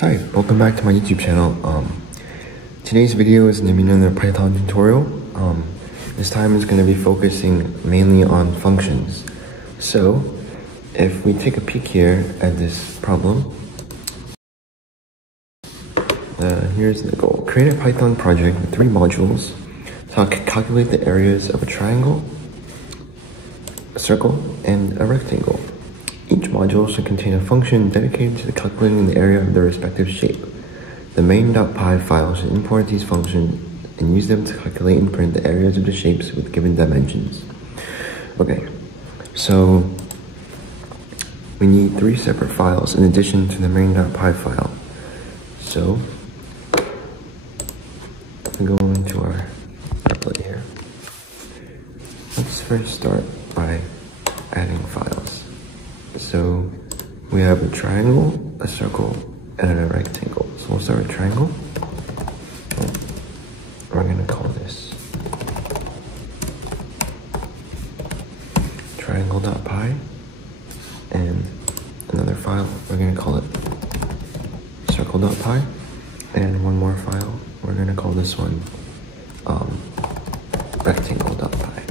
Hi, welcome back to my YouTube channel. Today's video is going to be another Python tutorial. This time is going to be focusing mainly on functions. So, if we take a peek here at this problem, here's the goal. Create a Python project with 3 modules to calculate the areas of a triangle, a circle, and a rectangle. Each module should contain a function dedicated to calculating the area of their respective shape. The main.py file should import these functions and use them to calculate and print the areas of the shapes with given dimensions. Okay, so we need 3 separate files in addition to the main.py file. So we go into our applet here. Let's first start by adding files. So we have a triangle, a circle, and a rectangle. So we'll start with triangle. We're going to call this triangle.py, and another file, we're going to call it circle.py, and one more file, we're going to call this one rectangle.py.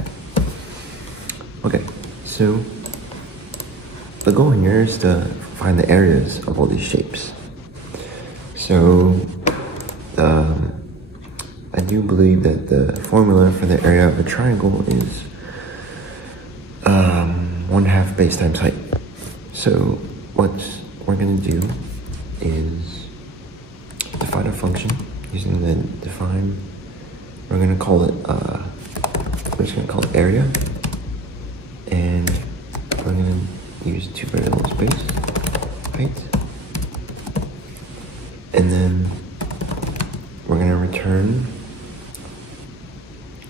Okay, so the goal here is to find the areas of all these shapes. So, I do believe that the formula for the area of a triangle is 1/2 base times height. So, what we're going to do is define a function using the define. We're going to call it, we're just going to call it area, and we're going to use 2 variables, base, height, and then we're going to return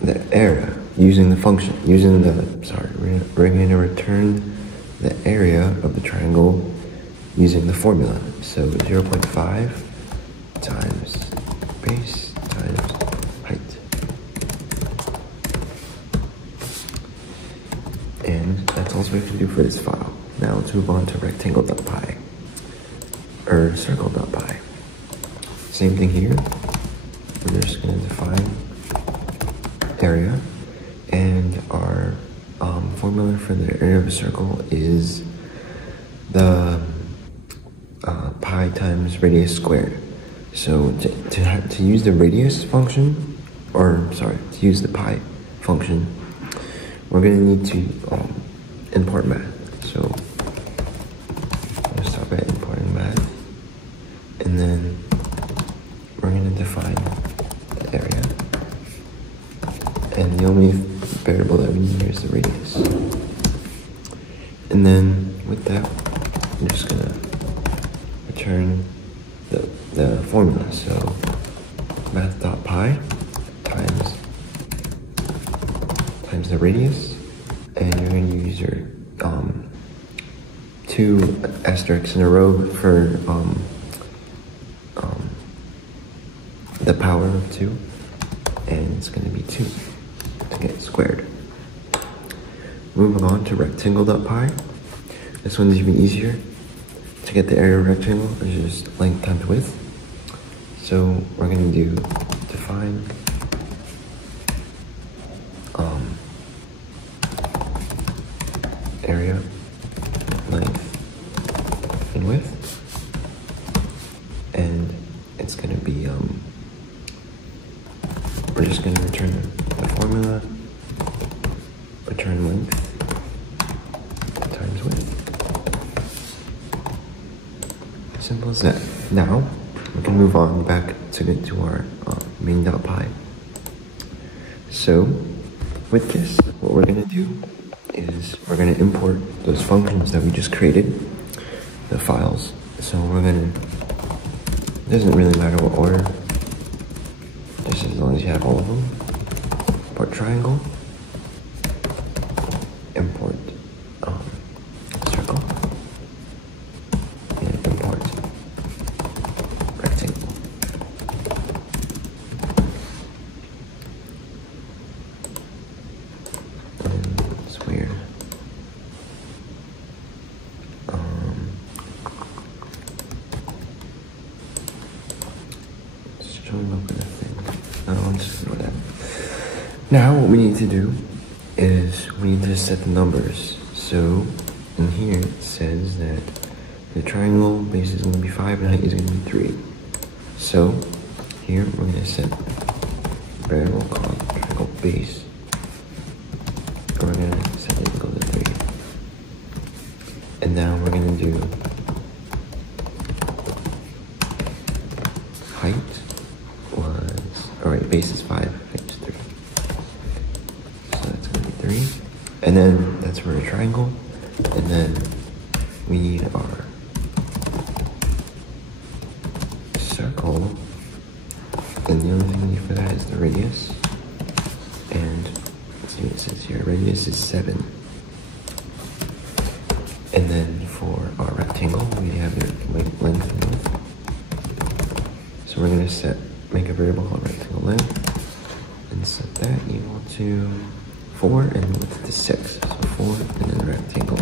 the area using the function, we're going to return the area of the triangle using the formula. So 0.5 times base times height. And that's all we have to do for this file. Now let's move on to rectangle.py, or circle.py. Same thing here. We're just going to define area, and our formula for the area of a circle is the pi times radius squared. So to use the radius function, to use the pi function, we're going to need to import math. So let's start by importing math, and then we're going to define the area, and the only variable that we need here is the radius. And then with that, I'm just going to return the formula. So math.py times the radius, and you're going to use your 2 asterisks in a row for the power of 2, and it's going to be 2 to get squared. Moving on to rectangle.py. This one's even easier. To get the area of a rectangle, it's just length times width. So we're going to do define area, length, and width, and it's going to be we're just going to return the formula, return length times width. Simple as that. Now we can move on back to our main.py. So with this, what we're going to do is we're going to import those functions that we just created, the files. So we're going to, it doesn't really matter what order, just as long as you have all of them. Import triangle, import circle, and import rectangle. And it's weird. Now what we need to do is we need to set the numbers. So in here it says that the triangle base is going to be 5 and height is going to be 3. So here we're going to set a variable called triangle base. And we're going to set it equal to 3. And now we're going to do height was, alright, base is 5, height is 3. So that's going to be 3. And then that's for a triangle. And then we need our circle. And the only thing we need for that is the radius. And let's see what it says here. Radius is 7. And then for our rectangle, we have the length and width. So we're going to make a variable called rectangle length and set that equal to 4 and width to 6. So 4 and then rectangle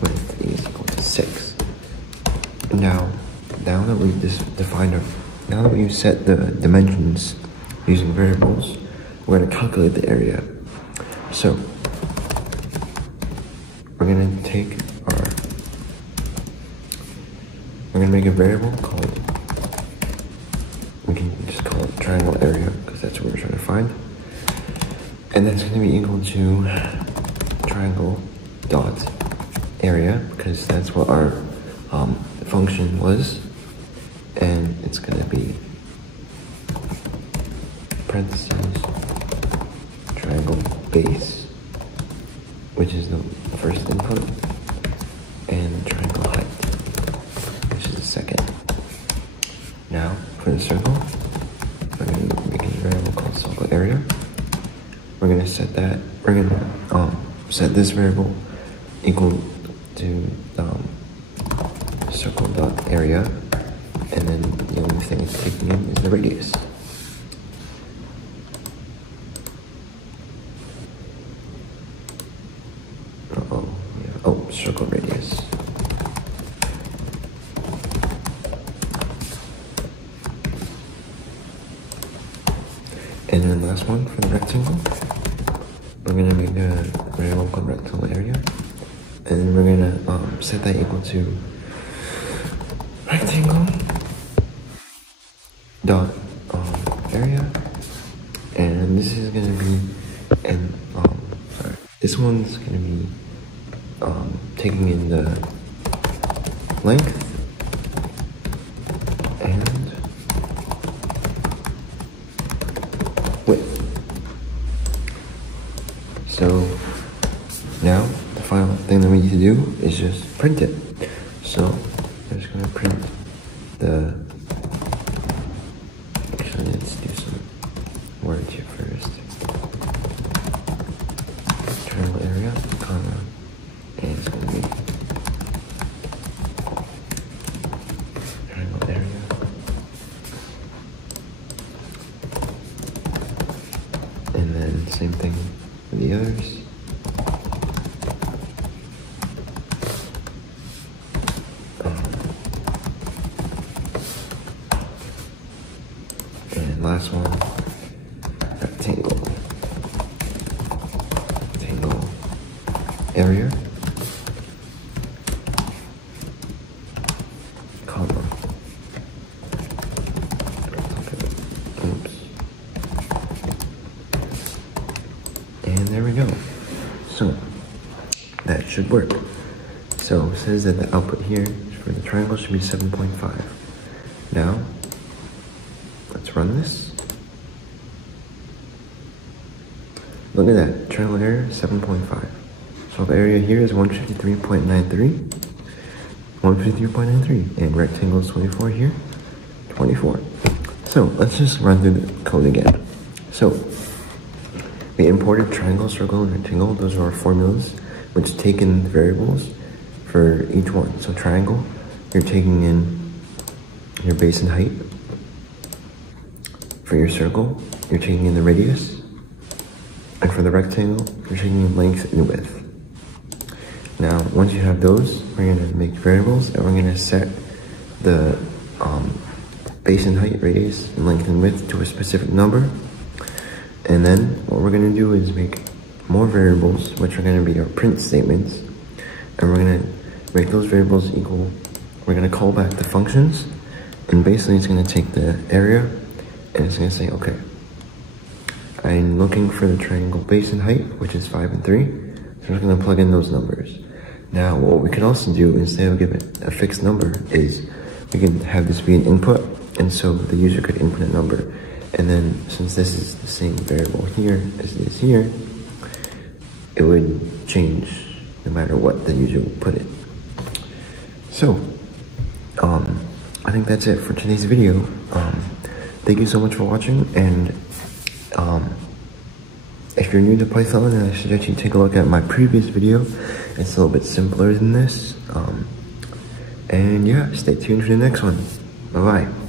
width is equal to 6. Now that we've now that we've set the dimensions using variables, we're going to calculate the area. So we're going to take we're going to make a variable called, we can just call it triangle area because that's what we're trying to find. And that's going to be equal to triangle dot area because that's what our function was. And it's going to be parentheses triangle base, which is the first input, and triangle height, which is the second. Now, for the circle, we're going to make a variable called circle area. We're going to set that, we're going to set this variable equal to circle dot area, and then the only thing it's taking in is the radius. Circle radius. And then last one for the rectangle, we're going to make a variable called rectangle area, and then we're going to set that equal to rectangle dot area, and this is going to be this one's going to be taking in the length and width. So now the final thing that we need to do is just print it. So I'm just going to print the, actually let's do some words here first. Triangle area, comma, and it's going to be triangle area. And then same thing for the others. And last one, rectangle area, comma, oops, and there we go. So that should work. So it says that the output here for the triangle should be 7.5. Now let's run this. Look at that, triangle area 7.5. So the area here is 153.93, 153.93, and rectangle is 24 here, 24. So let's just run through the code again. So we imported triangle, circle, and rectangle. Those are our formulas, which take in variables for each one. So triangle, you're taking in your base and height. For your circle, you're taking in the radius. And for the rectangle, you're taking in length and width. Now, once you have those, we're going to make variables, and we're going to set the base and height, radius, and length and width to a specific number. And then what we're gonna do is make more variables, which are gonna be our print statements. And we're gonna make those variables equal. We're gonna call back the functions, and basically it's gonna take the area and it's gonna say, okay, I'm looking for the triangle base and height, which is 5 and 3. So we're gonna plug in those numbers. Now, what we could also do, instead of giving a fixed number, is we can have this be an input, and so the user could input a number. And then, since this is the same variable here as it is here, it would change no matter what the user would put in. So, I think that's it for today's video. Thank you so much for watching, and if you're new to Python, then I suggest you take a look at my previous video. It's a little bit simpler than this. And yeah, stay tuned for the next one. Bye-bye.